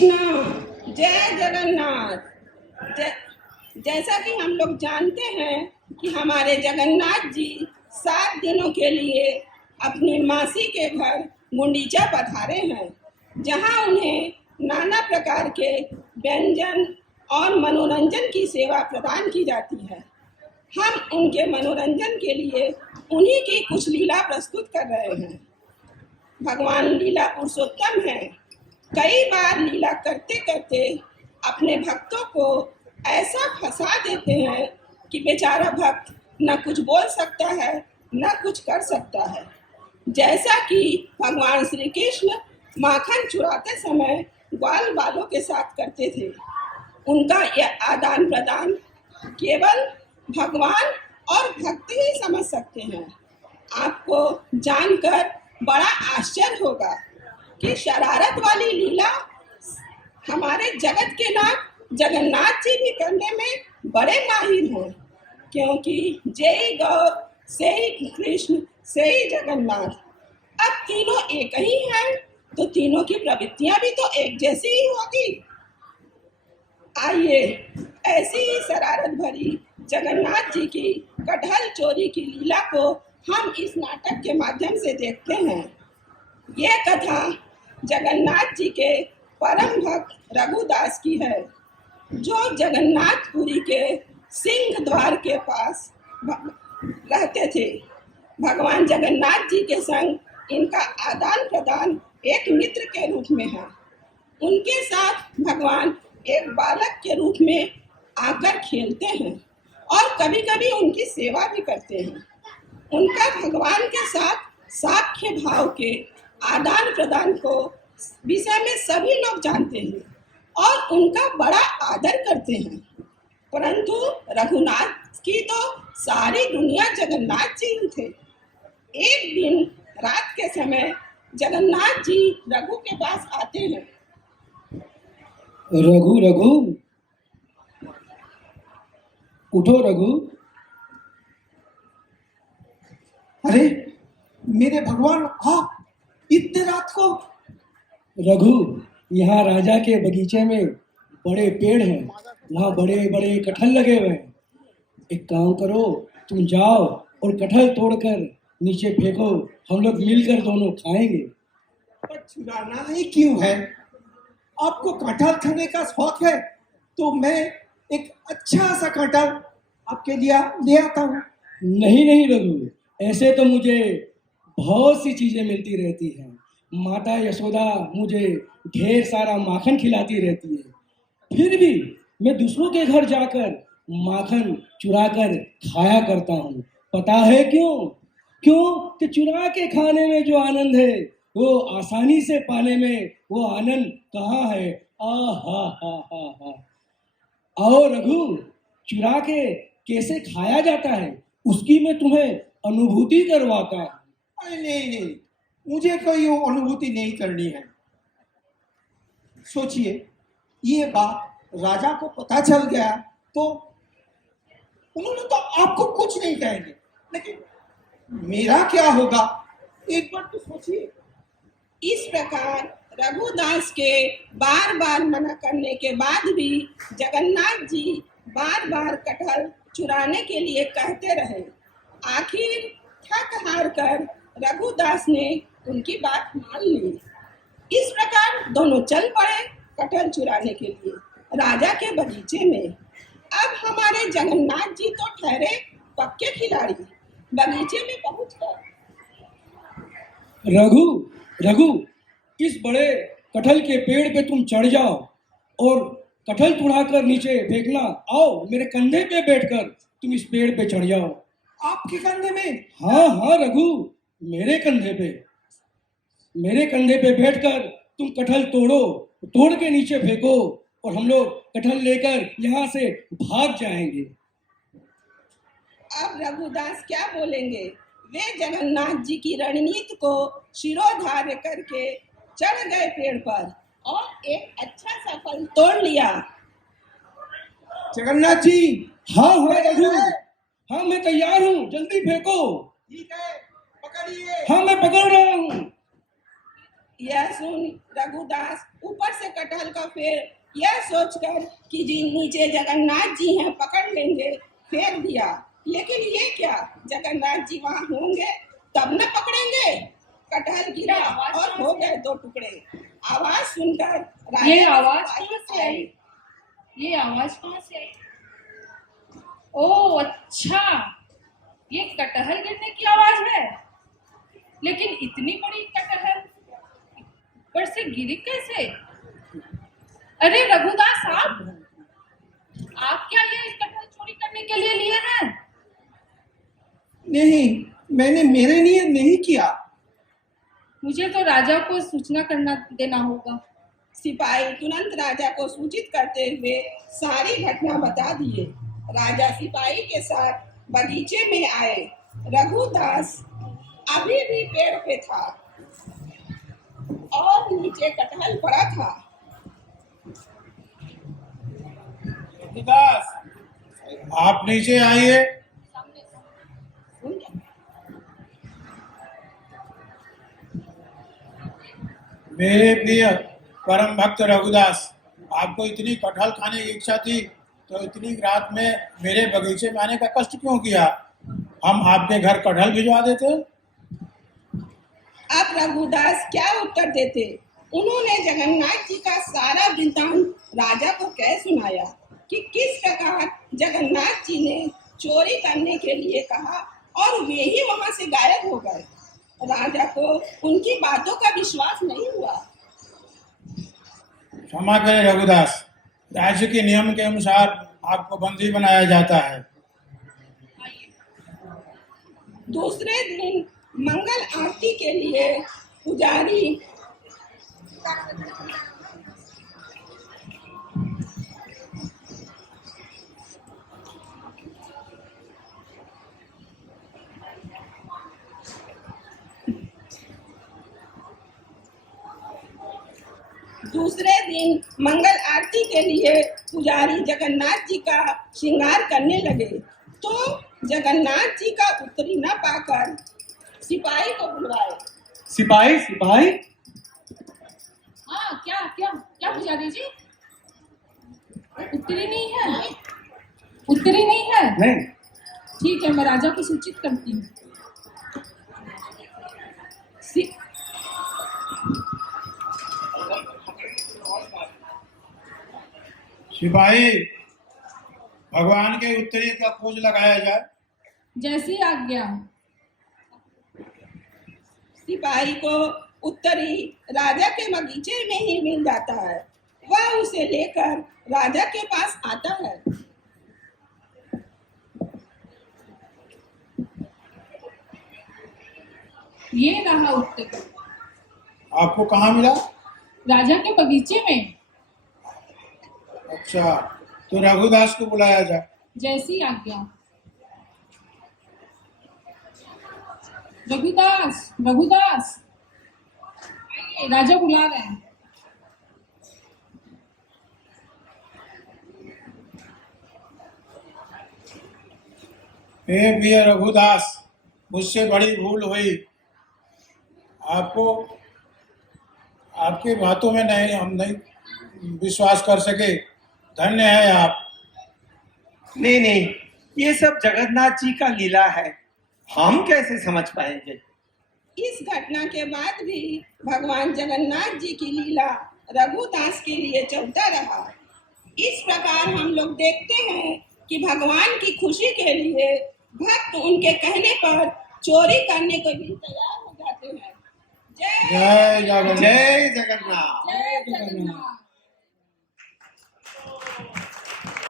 कृष्ण, जय जगन्नाथ। जैसा कि हम लोग जानते हैं कि हमारे जगन्नाथ जी 7 दिनों के लिए अपनी मासी के घर गुंडीचा पधारे हैं, जहां उन्हें नाना प्रकार के व्यंजन और मनोरंजन की सेवा प्रदान की जाती है। हम उनके मनोरंजन के लिए उन्हीं की कुछ लीला प्रस्तुत कर रहे हैं। भगवान लीला पुरुषोत्तम हैं। कई बार लीला करते करते अपने भक्तों को ऐसा फंसा देते हैं कि बेचारा भक्त न कुछ बोल सकता है न कुछ कर सकता है। जैसा कि भगवान श्री कृष्ण माखन चुराते समय ग्वाल बालों के साथ करते थे। उनका यह आदान प्रदान केवल भगवान और भक्त ही समझ सकते हैं। आपको जानकर बड़ा आश्चर्य होगा कि शरारत वाली लीला हमारे जगत के नाथ जगन्नाथ जी भी करने में बड़े माहिर हैं, क्योंकि जय गौर से ही कृष्ण से ही जगन्नाथ। अब तीनों एक ही हैं, तो तीनों की प्रवृत्तियां भी तो एक जैसी ही होगी। आइए ऐसी ही शरारत भरी जगन्नाथ जी की कटहल चोरी की लीला को हम इस नाटक के माध्यम से देखते हैं। यह कथा जगन्नाथ जी के परम भक्त रघुदास की है, जो जगन्नाथपुरी के सिंह द्वार के पास रहते थे। भगवान जगन्नाथ जी के संग इनका आदान प्रदान एक मित्र के रूप में है। उनके साथ भगवान एक बालक के रूप में आकर खेलते हैं और कभी कभी उनकी सेवा भी करते हैं। उनका भगवान के साथ साख्य भाव के आदान प्रदान को विषय में सभी लोग जानते हैं और उनका बड़ा आदर करते हैं। परंतु रघुनाथ की तो सारी दुनिया जगन्नाथ जी ही थे। एक दिन रात के समय जगन्नाथ जी रघु के पास आते हैं। रघु रघु उठो रघु। अरे मेरे भगवान, आप इतने रात को? रघु, यहाँ राजा के बगीचे में बड़े पेड़ हैं, वहाँ बड़े बड़े कटहल लगे हुए हैं। एक काम करो, तुम जाओ और कटहल तोड़कर नीचे फेंको, हम लोग मिलकर दोनों खाएंगे। पर चुराना ही क्यों है? आपको कटहल खाने का शौक है तो मैं एक अच्छा सा कटहल आपके लिए ले आता हूँ। नहीं नहीं रघु, ऐसे तो मुझे बहुत सी चीजें मिलती रहती हैं। माता यशोदा मुझे ढेर सारा माखन खिलाती रहती है, फिर भी मैं दूसरों के घर जाकर माखन चुरा कर खाया करता हूँ। पता है क्यों? क्यों कि चुरा के खाने में जो आनंद है वो आसानी से पाने में वो आनंद कहाँ है। आ हा हा हा हा। आओ रघु, चुरा के कैसे खाया जाता है उसकी मैं तुम्हें अनुभूति करवाता। अरे नहीं नहीं, मुझे कोई अनुभूति नहीं करनी है। सोचिए, ये बात राजा को पता चल गया तो उन्होंने तो आपको कुछ नहीं कहेंगे, लेकिन मेरा क्या होगा? एक बार तो सोचिए। इस प्रकार रघुदास के बार बार मना करने के बाद भी जगन्नाथ जी बार बार कटहल चुराने के लिए कहते रहे। आखिर थक हार कर रघुदास ने उनकी बात मान ली। इस प्रकार दोनों चल पड़े कटहल चुराने के लिए राजा के बगीचे में। अब हमारे जगन्नाथ जी तो ठहरे पक्के खिलाड़ी। बगीचे में पहुंचकर रघु रघु, इस बड़े कटहल के पेड़ पे तुम चढ़ जाओ और कटहल तुड़ाकर नीचे फेंकना। आओ मेरे कंधे पे बैठकर तुम इस पेड़ पे चढ़ जाओ। आपके कंधे में? हाँ हाँ रघु, मेरे कंधे पे बैठकर तुम कटहल तोड़ो, तोड़ के नीचे फेंको और हम लोग कटहल लेकर यहाँ से भाग जाएंगे। अब रघुदास क्या बोलेंगे? वे जगन्नाथ जी की रणनीति को शिरोधार्य करके चढ़ गए पेड़ पर और एक अच्छा सा फल तोड़ लिया। जगन्नाथ जी। हाँ हाँ रघु, हाँ मैं तैयार हूँ, जल्दी फेंको। ठीक है, पकड़िए। हाँ मैं पकड़ रहा हूँ। यह सुन रघुदास ऊपर से कटहल कर फिर यह सोचकर कि जी नीचे जगन्नाथ जी हैं पकड़ लेंगे, फेंक दिया। लेकिन ये क्या, जगन्नाथ जी वहां होंगे तब न पकड़ेंगे। कटहल गिरा और हो गए दो टुकड़े। आवाज सुनकर ये राजा आवाज सिपाही कहाँ से आए। आई? ये आवाज कहाँ से आई? ओह अच्छा, ये कटहल गिरने की आवाज है। लेकिन इतनी बड़ी कटहल ऊपर से गिरी कैसे? अरे रघुदास साहब, आप क्या ये कटहल चोरी करने के लिए लिए हैं? नहीं, मैंने मेरे लिए नहीं किया। मुझे तो राजा को सूचना करना देना होगा। सिपाही तुरंत राजा को सूचित करते हुए सारी घटना बता दिए। राजा सिपाही के साथ बगीचे में आए। रघुदास अभी भी पेड़ पे था और नीचे कटहल पड़ा था। रघुदास, आप नीचे आइए। मेरे प्रिय परम भक्त रघुदास, आपको इतनी कटहल खाने की इच्छा थी तो इतनी रात में मेरे बगीचे में आने का कष्ट क्यों किया? हम आपके घर कटहल भिजवा देते। अब रघुदास क्या उत्तर देते। उन्होंने जगन्नाथ जी का सारा वृत्तांत राजा को कह सुनाया कि किस प्रकार जगन्नाथ जी ने चोरी करने के लिए कहा और वे ही वहां से गायब हो गए। राजा को उनकी बातों का विश्वास नहीं हुआ। क्षमा करें रघुदास, राज्य के नियम के अनुसार आपको बंदी बनाया जाता है। दूसरे दिन मंगल आरती के लिए पुजारी जगन्नाथ जी का श्रृंगार करने लगे तो जगन्नाथ जी का उत्तरी न पाकर सिपाही को बुलवाए। सिपाही सिपाही हाँ, क्या क्या क्या पुजारी जी? उत्तरी नहीं है? उत्तरी नहीं है? नहीं। ठीक है, मैं राजा को सूचित करती हूँ। सि- सिपाही, भगवान के उत्तरी का खोज लगाया जाए। जैसी आज्ञा। सिपाही को उत्तरी राजा के बगीचे में ही मिल जाता है। वह उसे लेकर राजा के पास आता है। ये रहा उत्तरी। आपको कहाँ मिला? राजा के बगीचे में। अच्छा, तो रघुदास को बुलाया जाए। जैसी आज्ञा। रघुदास, रघुदास, आइए, राजा बुला रहे हैं। हे प्रिय रघुदास, मुझसे बड़ी भूल हुई। आपको आपकी बातों में हम नहीं विश्वास कर सके। धन्य है आप। नहीं नहीं, ये सब जगन्नाथ जी का लीला है, हम कैसे समझ पाएंगे। इस घटना के बाद भी भगवान जगन्नाथ जी की लीला रघुदास के लिए चलता रहा। इस प्रकार हम लोग देखते हैं कि भगवान की खुशी के लिए भक्त उनके कहने पर चोरी करने को भी तैयार हो जाते हैं। जय जगन्नाथ। जय जगन्नाथ। जय जगन्नाथ।